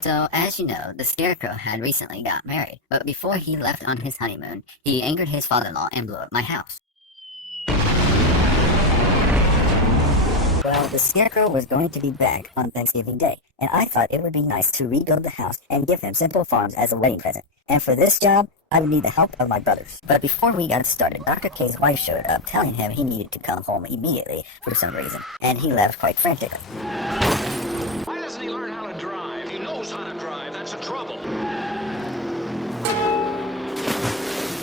So, as you know, the Scarecrow had recently got married, but before he left on his honeymoon, he angered his father-in-law and blew up my house. Well, the Scarecrow was going to be back on Thanksgiving Day, and I thought it would be nice to rebuild the house and give him Simple Farms as a wedding present. And for this job, I would need the help of my brothers. But before we got started, Dr. K's wife showed up telling him he needed to come home immediately for some reason, and he left quite frantically. Why doesn't he learn how to drive? He knows how to drive. That's the trouble.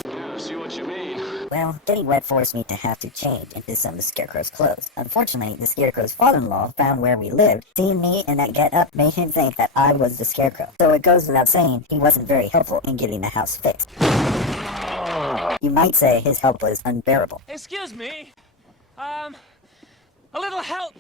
Yeah, I see what you mean. Well, getting wet forced me to have to change into some of the Scarecrow's clothes. Unfortunately, the Scarecrow's father-in-law found where we lived. Seeing me in that get-up made him think that I was the Scarecrow. So it goes without saying, he wasn't very helpful in getting the house fixed. You might say his help was unbearable. Excuse me. A little help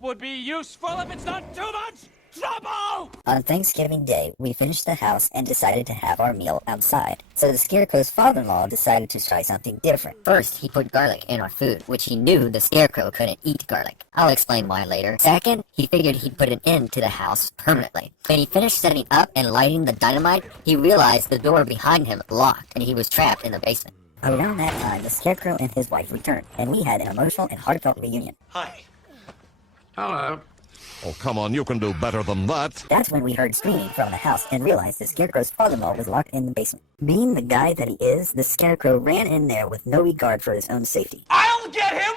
would be useful if it's not too much trouble! On Thanksgiving Day, we finished the house and decided to have our meal outside. So the Scarecrow's father-in-law decided to try something different. First, he put garlic in our food, which he knew the Scarecrow couldn't eat garlic. I'll explain why later. Second, he figured he'd put an end to the house permanently. When he finished setting up and lighting the dynamite, he realized the door behind him locked and he was trapped in the basement. Around that time, the Scarecrow and his wife returned, and we had an emotional and heartfelt reunion. Hi. Hello. Oh, come on, you can do better than that. That's when we heard screaming from the house and realized the Scarecrow's father-in-law was locked in the basement. Being the guy that he is, the Scarecrow ran in there with no regard for his own safety. I'll get him!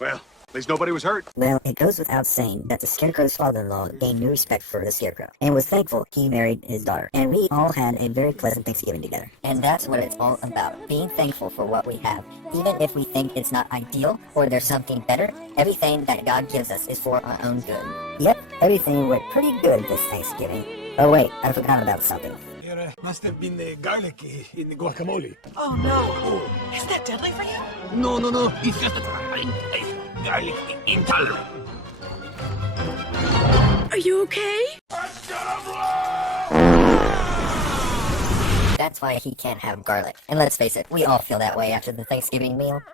Well, at least nobody was hurt. Well, it goes without saying that the Scarecrow's father-in-law gained new respect for the Scarecrow, and was thankful he married his daughter. And we all had a very pleasant Thanksgiving together. And that's what it's all about, being thankful for what we have. Even if we think it's not ideal, or there's something better, everything that God gives us is for our own good. Yep, everything went pretty good this Thanksgiving. Oh wait, I forgot about something. There must have been garlic in the guacamole. Oh no! Isn't that deadly for you? No. It's just garlic intolerant. Are you okay? That's why he can't have garlic. And let's face it, we all feel that way after the Thanksgiving meal.